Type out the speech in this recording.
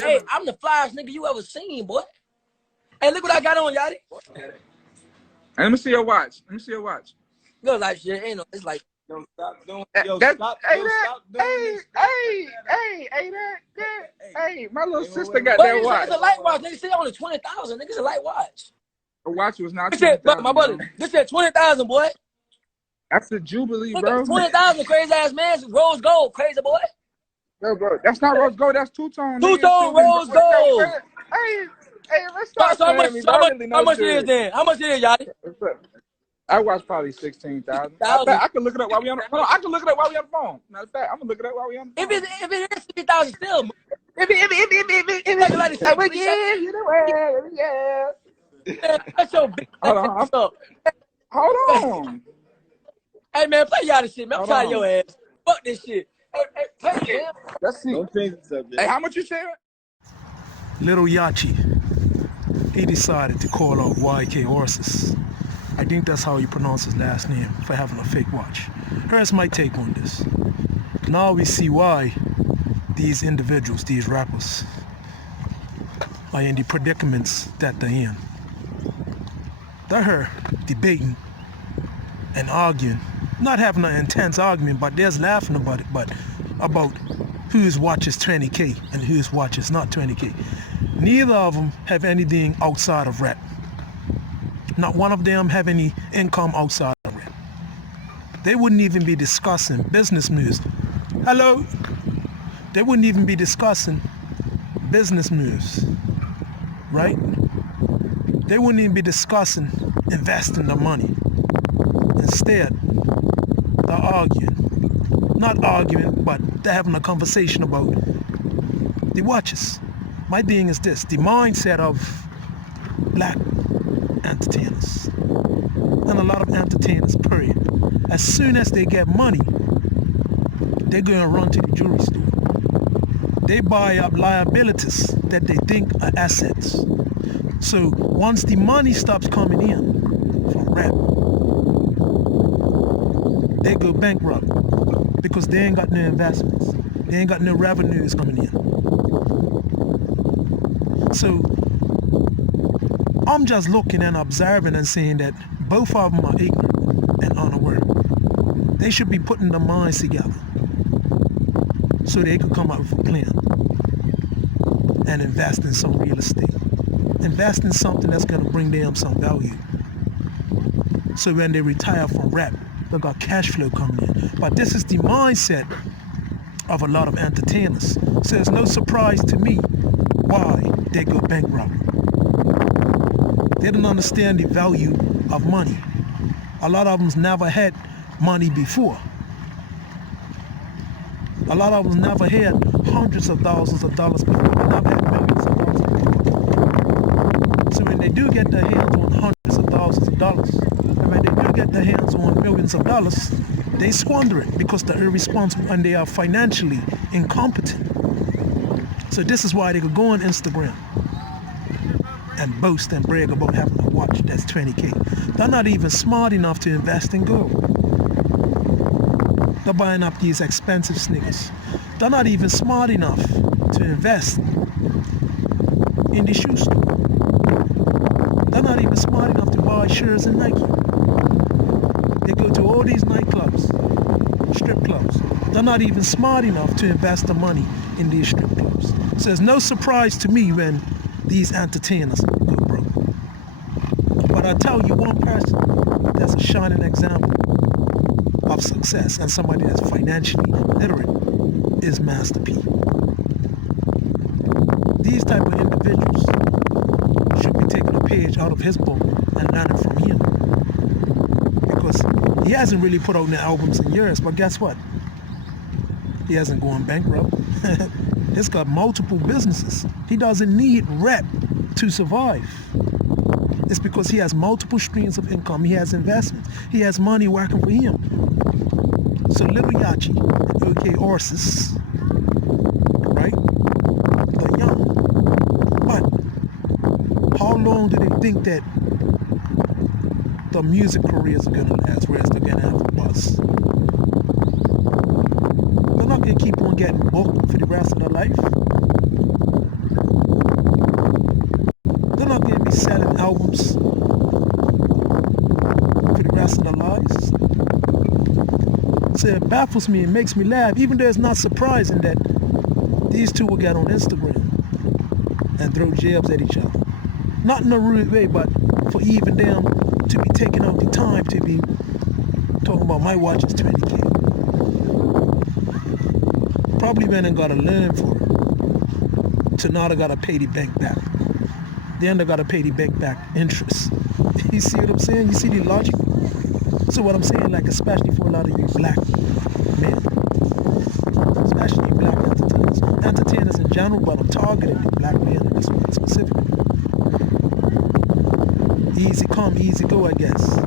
Hey, I'm the flyest nigga you ever seen, boy. Hey, look what I got on, Yachty. Let me see your watch. Go like shit, ain't no. It's like. Yo, stop doing. Hey, my little sister got that watch. It's a light watch. Nigga, say only 20,000. Nigga, it's a light watch. The watch was not 20,000. My brother, this said 20,000, boy. That's a Jubilee, bro. 20,000, crazy ass man. Rose gold, crazy boy. No, bro, that's not rose gold. That's two-tone. Two-tone rose gold. Hey, let's stop playing me. How much it is then? How much it is, Yachty? I watched probably 16,000. I can look it up while we on the phone. I can look it up while we on the phone. Matter of fact, I'm gonna look it up while we on the phone. If it is 50,000 still, that's your big. Hold on. Hey man, play y'all this shit, man. I'm tired of your ass. Fuck this shit. Hey, play it, man. Let's see. Don't change the subject. Hey, how much you say? Lil Yatchy, he decided to call out YK Orsis. I think that's how you pronounce his last name, for having a fake watch. Here's my take on this. Now we see why these individuals, these rappers, are in the predicaments that they're in. They're here debating and arguing, not having an intense argument, but they're laughing about it, but about whose watch is 20K and whose watch is not 20K. Neither of them have anything outside of rap. Not one of them have any income outside of rap. They wouldn't even be discussing business moves. Hello? They wouldn't even be discussing business moves, right? They wouldn't even be discussing investing the money. Instead, they're arguing. Not arguing, but they're having a conversation about the watches. My thing is this, the mindset of black entertainers. And a lot of entertainers, period. As soon as they get money, they're going to run to the jewelry store. They buy up liabilities that they think are assets. So once the money stops coming in from rap, they go bankrupt because they ain't got no investments. They ain't got no revenues coming in. So I'm just looking and observing and saying that both of them are ignorant and unaware. They should be putting their minds together so they could come up with a plan and invest in some real estate. Invest in something that's going to bring them some value. So when they retire from rap, they got cash flow coming in. But this is the mindset of a lot of entertainers. So it's no surprise to me why they go bankrupt. They don't understand the value of money. A lot of them never had money before. A lot of them never had hundreds of thousands of dollars before. They never had millions of dollars before. So when they do get their hands on hundreds of thousands of dollars, and when they do get their hands on millions of dollars, they squander it because they're irresponsible and they are financially incompetent. So this is why they could go on Instagram and boast and brag about having a watch that's 20K. They're not even smart enough to invest in gold. They're buying up these expensive sneakers. They're not even smart enough to invest in the shoe store. They're not even smart enough to buy shirts in Nike. They go to all these nightclubs, strip clubs. They're not even smart enough to invest the money in these strip clubs. So it's no surprise to me when these entertainers go broke. But I'll tell you one person that's a shining example of success and somebody that's financially literate is Master P. These type of individuals should be taking a page out of his book and learning from him. Because he hasn't really put out any albums in years, but guess what? He hasn't gone bankrupt. He's got multiple businesses. He doesn't need rap to survive. It's because he has multiple streams of income. He has investments. He has money working for him. So Lil Yatchy and OK Orsis, right? They're young. But how long do they think that the music careers are going to last, whereas they're going to have a buzz? They're not going to keep on getting booked for the rest of their life. albums for the rest of their lives. So it baffles me and makes me laugh, even though it's not surprising that these two will get on Instagram and throw jabs at each other. Not in a rude way, but for even them to be taking out the time to be talking about my watch is 20K. Probably went and got a loan for it. So now they gotta pay the bank back. Then they gotta pay the bank back interest. You see what I'm saying? You see the logic? So what I'm saying, like, especially for a lot of you black men, especially you black entertainers in general, but I'm targeting the black men in this one specifically. Easy come, easy go, I guess.